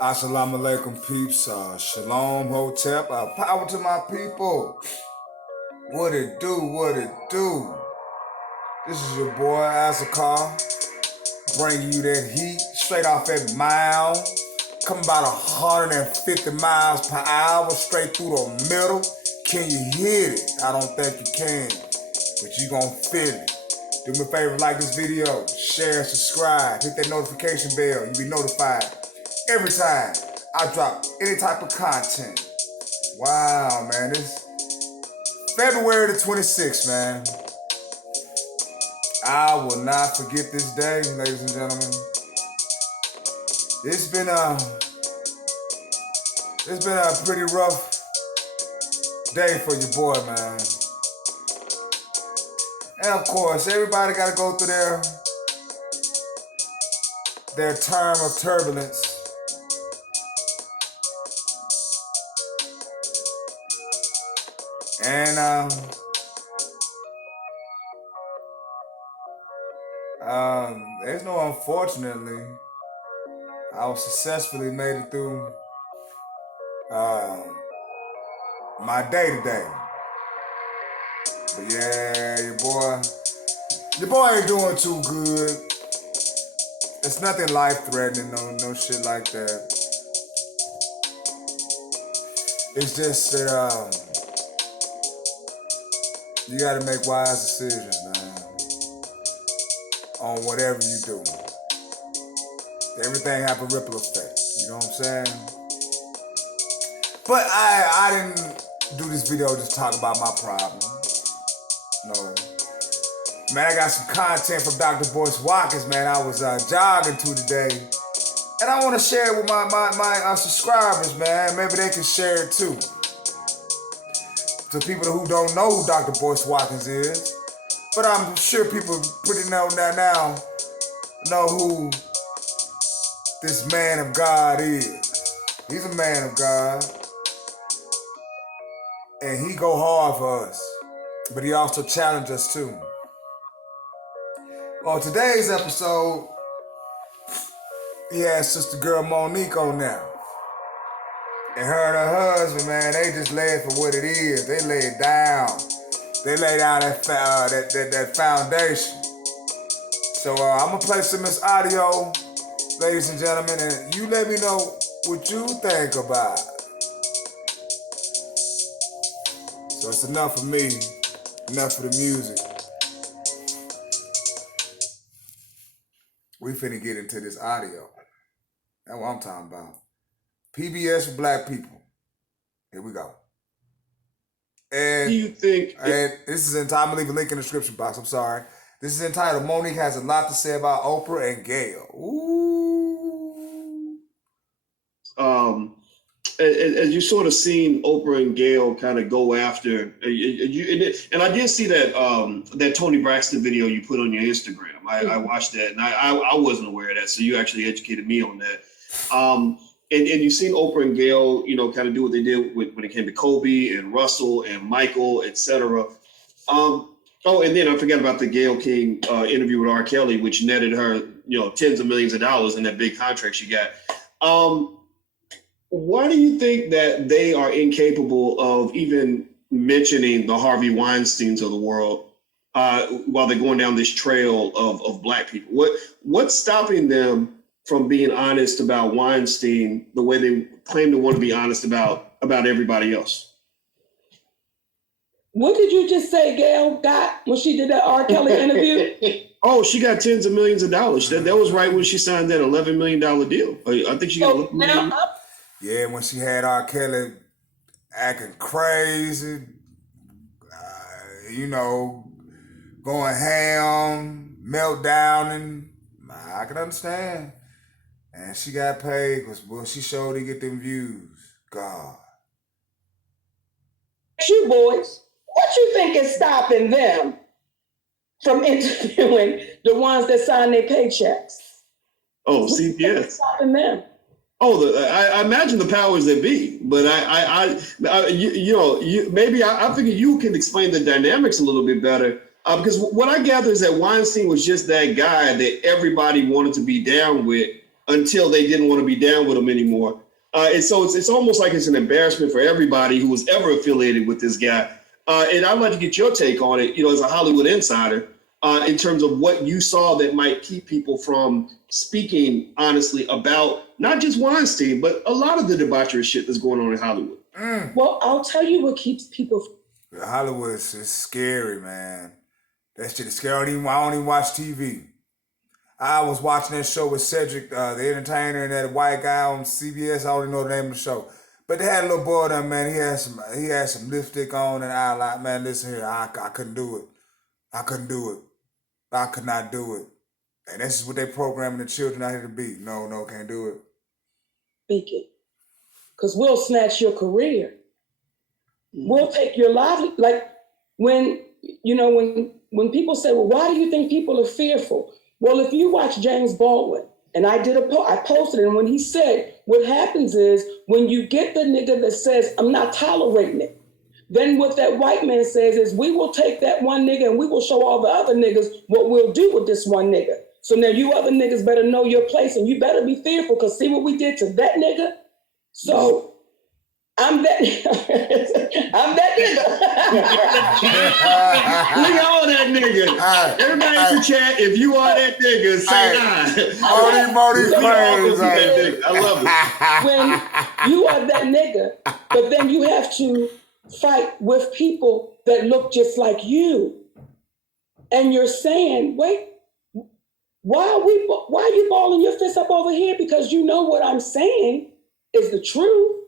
Assalamu alaikum, peeps. Shalom, hotep. Power to my people. What it do? What it do? This is your boy Azakar, bringing you that heat straight off that mile. Coming about 150 miles per hour, straight through the middle. Can you hear it? I don't think you can, but you gonna feel it. Do me a favor, like this video, share, subscribe, hit that notification bell. You'll be notified every time I drop any type of content. Wow, man, it's February the 26th, man. I will not forget this day, ladies and gentlemen. It's been a pretty rough day for your boy, man. And of course, everybody got to go through their term of turbulence. And there's no unfortunately. I was successfully made it through my day today. But yeah, your boy ain't doing too good. It's nothing life-threatening, no shit like that. It's just that you gotta make wise decisions, man, on whatever you do. Everything have a ripple effect, you know what I'm saying? But I didn't do this video just to talk about my problem. No. Man, I got some content from Dr. Boyce Watkins, man, I was jogging to today. And I want to share it with my subscribers, man. Maybe they can share it too. To people who don't know who Dr. Boyce Watkins is. But I'm sure people pretty know who this man of God is. He's a man of God. And he go hard for us. But he also challenged us too. On today's episode, he had sister girl Monique on now. And her and her husband, man, they just lay it for what it is. They lay it down. They lay down that foundation. So I'm going to play some of this audio, ladies and gentlemen, and you let me know what you think about it. So it's enough for me, enough for the music. We finna get into this audio. That's what I'm talking about. PBS for black people. Here we go. And do you think? And this is entitled, I'm gonna leave a link in the description box. I'm sorry. This is entitled "Monique has a lot to say about Oprah and Gayle." Ooh. As you sort of seen Oprah and Gayle kind of go after, and I did see that Tony Braxton video you put on your Instagram. I watched that, and I wasn't aware of that, so you actually educated me on that. And you've seen Oprah and Gayle, kind of do what they did when it came to Kobe and Russell and Michael, etc. And then I forgot about the Gayle King interview with R. Kelly, which netted her, tens of millions of dollars in that big contract she got. Why do you think that they are incapable of even mentioning the Harvey Weinsteins of the world while they're going down this trail of black people? What's stopping them from being honest about Weinstein the way they claim to want to be honest about everybody else? What did you just say Gayle got when she did that R. Kelly interview? Oh, she got tens of millions of dollars. That was right when she signed that $11 million deal. I think she got $11 million. Yeah, when she had R. Kelly acting crazy, going ham, meltdowning, I can understand. And she got paid because, she showed to get them views. God. You boys, what you think is stopping them from interviewing the ones that sign their paychecks? Oh, CPS. Stopping them. Oh, I imagine the powers that be, but I figure you can explain the dynamics a little bit better. Because what I gather is that Weinstein was just that guy that everybody wanted to be down with until they didn't want to be down with him anymore. And so it's almost like it's an embarrassment for everybody who was ever affiliated with this guy. And I'd like to get your take on it, as a Hollywood insider, in terms of what you saw that might keep people from speaking honestly about not just Weinstein, but a lot of the debaucherous shit that's going on in Hollywood. Well, I'll tell you what keeps people. Hollywood is scary, man. That shit is scary. I don't even watch TV. I was watching that show with Cedric, the entertainer, and that white guy on CBS. I don't even know the name of the show. But they had a little boy there, man. He had some lipstick on and I like, man, listen here, I couldn't do it. I couldn't do it. I could not do it. And this is what they programming the children out here to be. No, can't do it. Speak it. Because we'll snatch your career. We'll take your livelihood. Like when people say, well, why do you think people are fearful? Well, if you watch James Baldwin, and I posted it, and when he said, what happens is when you get the nigga that says, I'm not tolerating it, then what that white man says is, we will take that one nigga and we will show all the other niggas what we'll do with this one nigga. So now you other niggas better know your place and you better be fearful because see what we did to that nigga? So I'm that nigga. We all that nigga. Everybody in the chat, if you are that nigga, say I. Monique crazy. I love it. When you are that nigga, but then you have to fight with people that look just like you. And you're saying, wait, why are you balling your fist up over here? Because you know what I'm saying is the truth.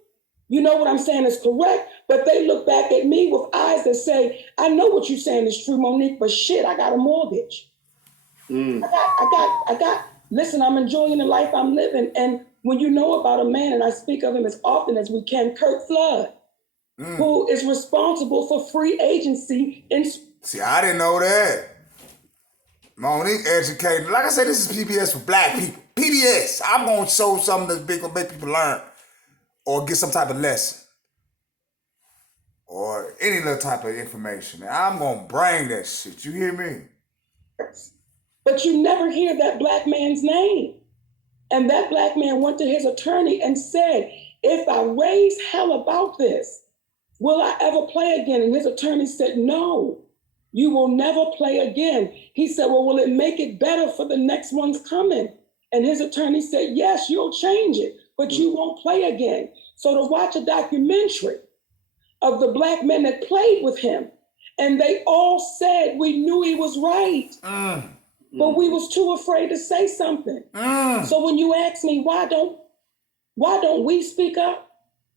You know what I'm saying is correct, but they look back at me with eyes that say, I know what you're saying is true, Monique, but shit, I got a mortgage. Listen, I'm enjoying the life I'm living. And when you know about a man, and I speak of him as often as we can, Kurt Flood, who is responsible for free agency. See, I didn't know that. Monique educated. Like I said, this is PBS for black people. PBS. I'm going to show something that's big, going to make people learn. Or get some type of lesson. Or any little type of information. And I'm going to bring that shit. You hear me? But you never hear that black man's name. And that black man went to his attorney and said, if I raise hell about this, will I ever play again? And his attorney said, no, you will never play again. He said, well, will it make it better for the next one's coming? And his attorney said, yes, you'll change it, but you won't play again. So to watch a documentary of the black men that played with him, and they all said, we knew he was right, but we was too afraid to say something. So when you ask me, why don't we speak up?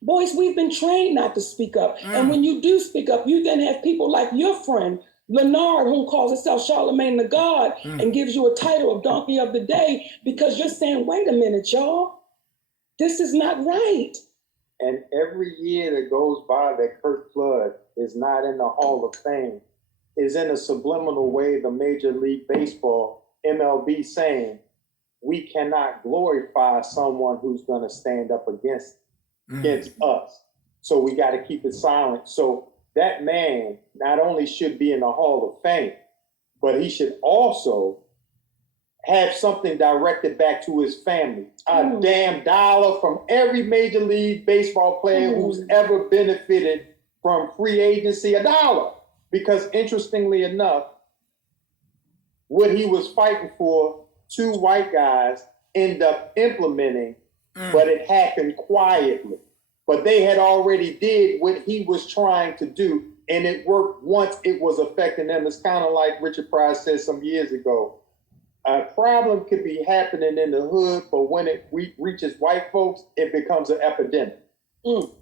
Boys, we've been trained not to speak up. And when you do speak up, you then have people like your friend, Leonard, who calls himself Charlemagne the God and gives you a title of Donkey of the Day because you're saying, wait a minute, y'all, this is not right. And every year that goes by that Kurt Flood is not in the Hall of Fame is in a subliminal way the Major League Baseball, MLB, saying, we cannot glorify someone who's going to stand up against us. So we got to keep it silent. So that man not only should be in the Hall of Fame, but he should also have something directed back to his family. A damn dollar from every Major League Baseball player who's ever benefited from free agency, $1. Because interestingly enough, what he was fighting for, two white guys end up implementing, but it happened quietly. But they had already did what he was trying to do, and it worked once it was affecting them. It's kind of like Richard Pryor said some years ago. A problem could be happening in the hood, but when it reaches white folks, it becomes an epidemic. Woo!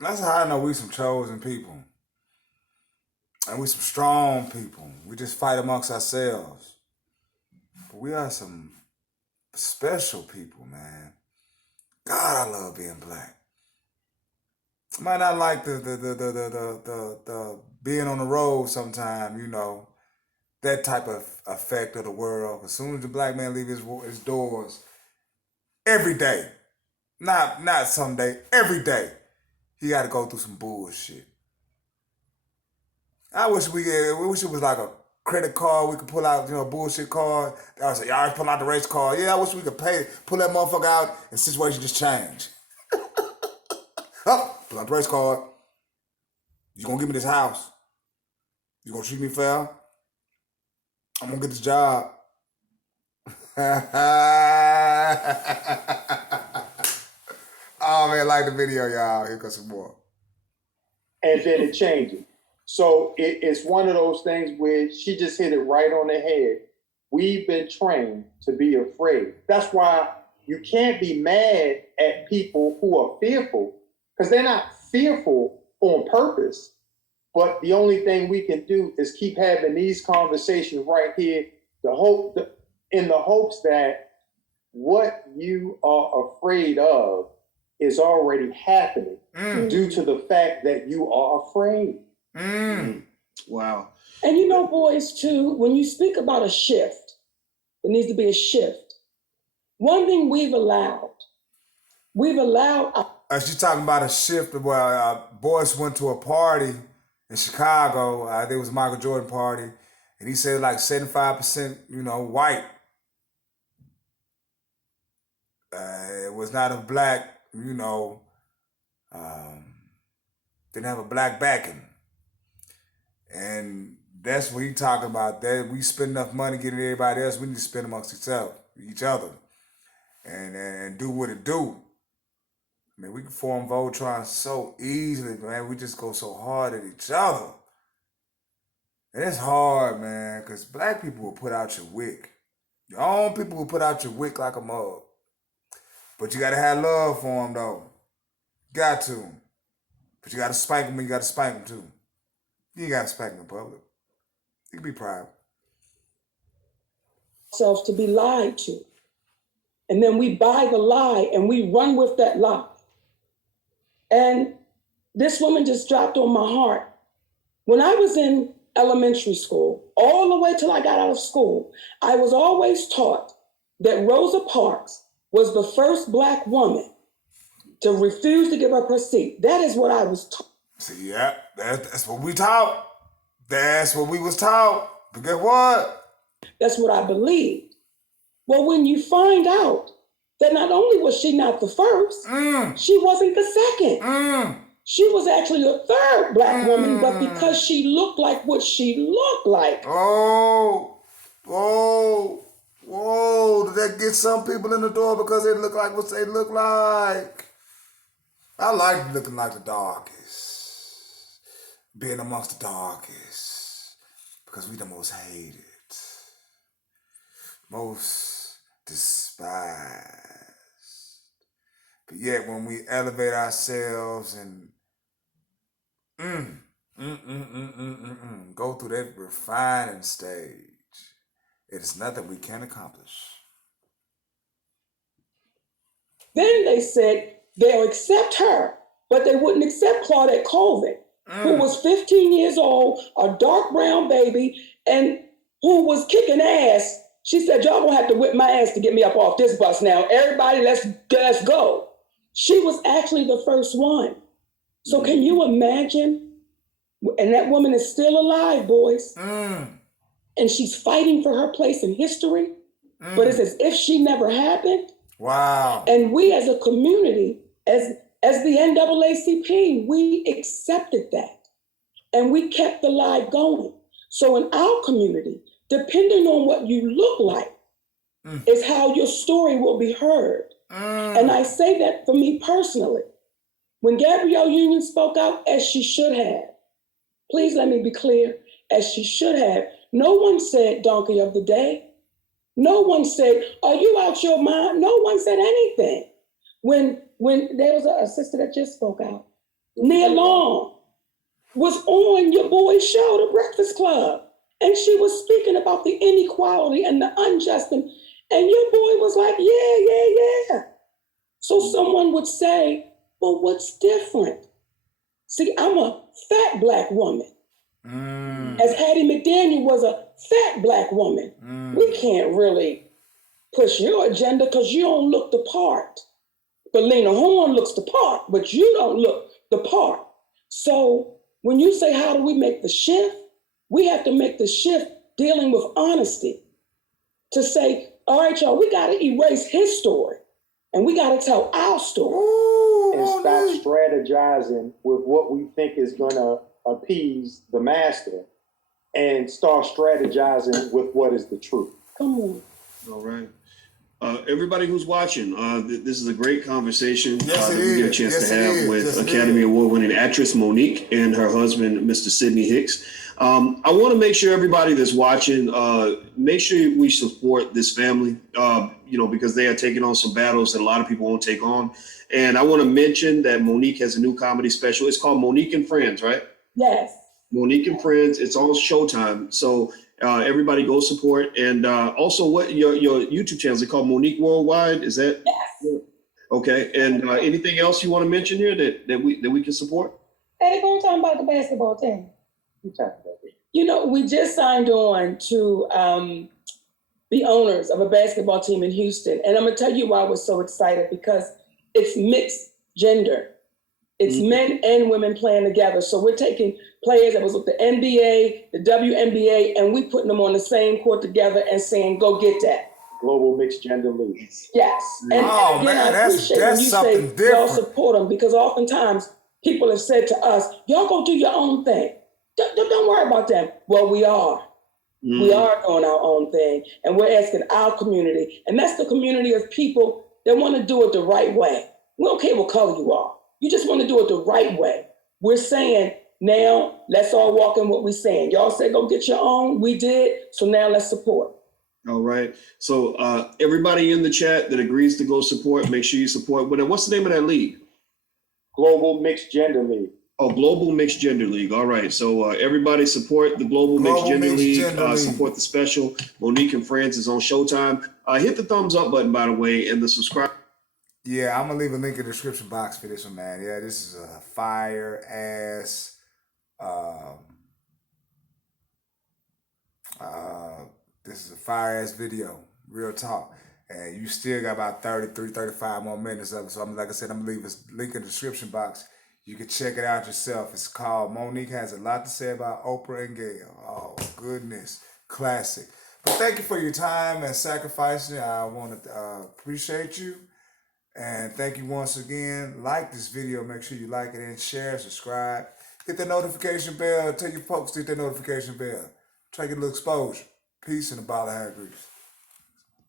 That's how I know we some chosen people. And we some strong people. We just fight amongst ourselves. But we are some special people, man. God, I love being black. I might not like the being on the road sometime, that type of effect of the world. As soon as the black man leave his doors, every day, not someday, every day, he got to go through some bullshit. I wish it was like credit card, we could pull out, bullshit card. I was like, y'all pull out the race card. Yeah, I wish we could pull that motherfucker out and the situation just change. Oh, pull out the race card. You gonna give me this house? You gonna treat me fair? I'm gonna get this job. Oh man, like the video, y'all. Here comes some more. And then it changes. So it's one of those things where she just hit it right on the head. We've been trained to be afraid. That's why you can't be mad at people who are fearful, because they're not fearful on purpose. But the only thing we can do is keep having these conversations right here, in the hopes that what you are afraid of is already happening due to the fact that you are afraid. Wow. And boys, too, when you speak about a shift, there needs to be a shift. One thing we've allowed. She's talking about a shift where Boyce went to a party in Chicago. I think it was a Michael Jordan party, and he said like 75%, white. It was not a black, didn't have a black backing. And that's what he talking about. That we spend enough money getting everybody else, we need to spend amongst each other. And do what it do. I mean, we can form Voltron so easily, man. We just go so hard at each other. And it's hard, man, because black people will put out your wick. Your own people will put out your wick like a mug. But you got to have love for them, though. Got to. But you got to spank them when you got to spank them, too. You ain't got to spank them in public. You can be proud. Ourselves to be lied to. And then we buy the lie and we run with that lie. And this woman just dropped on my heart. When I was in elementary school, all the way till I got out of school, I was always taught that Rosa Parks was the first black woman to refuse to give up her seat. That is what I was taught. See, yeah, that's what we taught. That's what we was taught. But guess what? That's what I believed. Well, when you find out that not only was she not the first, she wasn't the second. She was actually the third black woman, but because she looked like what she looked like. Whoa. Did that get some people in the door because they look like what they look like? I like looking like the darkest. Being amongst the darkest. Because we the most hated. Most despised. But yet when we elevate ourselves and go through that refining stage, it is nothing we can accomplish. Then they said they'll accept her, but they wouldn't accept Claudette Colvin, who was 15 years old, a dark brown baby, and who was kicking ass. She said, y'all gonna have to whip my ass to get me up off this bus now. Everybody, let's go. She was actually the first one. So can you imagine? And that woman is still alive, boys. And she's fighting for her place in history. But it's as if she never happened. Wow. And we as a community, as the NAACP, we accepted that. And we kept the lie going. So in our community, depending on what you look like, is how your story will be heard. And I say that for me personally. When Gabrielle Union spoke out, as she should have, please let me be clear, as she should have, no one said donkey of the day. No one said, are you out your mind? No one said anything. When there was a sister that just spoke out, Nia Long was on your boy's show, The Breakfast Club. And she was speaking about the inequality and the unjust. And your boy was like, yeah. So someone would say, well, what's different? See, I'm a fat black woman. As Hattie McDaniel was a fat black woman. We can't really push your agenda because you don't look the part. But Lena Horne looks the part, but you don't look the part. So when you say, how do we make the shift? We have to make the shift dealing with honesty to say, all right, y'all, we got to erase his story and we got to tell our story. Ooh, And stop Monique. strategizing with what we think is going to appease the master and start strategizing with what is the truth. Come on. All right. Everybody who's watching, this is a great conversation Yes, that it we get a is. chance Yes, to it have is. with Yes, it Academy is. Award-winning actress Monique and her husband, Mr. Sidney Hicks. I want to make sure everybody that's watching, make sure we support this family, because they are taking on some battles that a lot of people won't take on. And I want to mention that Monique has a new comedy special. It's called Monique and Friends, right? Yes. Monique and Friends. It's on Showtime. So everybody go support. And also, what your YouTube channel is it called? Monique Worldwide? Is that? Yes. Okay. And anything else you want to mention here that we can support? Hey, they're going to talk about the basketball team. We just signed on to the owners of a basketball team in Houston. And I'm going to tell you why I was so excited, because it's mixed gender. It's men and women playing together. So we're taking players that was with the NBA, the WNBA, and we putting them on the same court together and saying, go get that. Global Mixed Gender Leagues. Yes. And Oh, again, man, I appreciate when that's you something say y'all different. support them, because oftentimes people have said to us, y'all go do your own thing. Don't worry about them. Well, we are. We are doing our own thing, and we're asking our community, and that's the community of people that want to do it the right way. We don't care what color you are. You just want to do it the right way. We're saying, now let's all walk in what we're saying. Y'all said go get your own. We did. So now let's support. All right. So everybody in the chat that agrees to go support, make sure you support. What's the name of that league? Global Mixed Gender League. Oh, Global Mixed Gender League. All right. So everybody support the Global Mixed Gender League. Support the special. Monique and Friends is on Showtime. Hit the thumbs up button, by the way, and the subscribe. Yeah, I'm gonna leave a link in the description box for this one, man. Yeah, this is a fire ass. This is a fire ass video, real talk. And you still got about 33, 35 more minutes of it. So like I said, I'm gonna leave a link in the description box. You can check it out yourself. It's called Monique Has a Lot to Say About Oprah and Gayle. Oh, goodness. Classic. But thank you for your time and sacrificing. I want to appreciate you. And thank you once again. Like this video. Make sure you like it and share, subscribe. Hit the notification bell. Tell your folks to hit that notification bell. Try to get a little exposure. Peace and a ball of hair grease.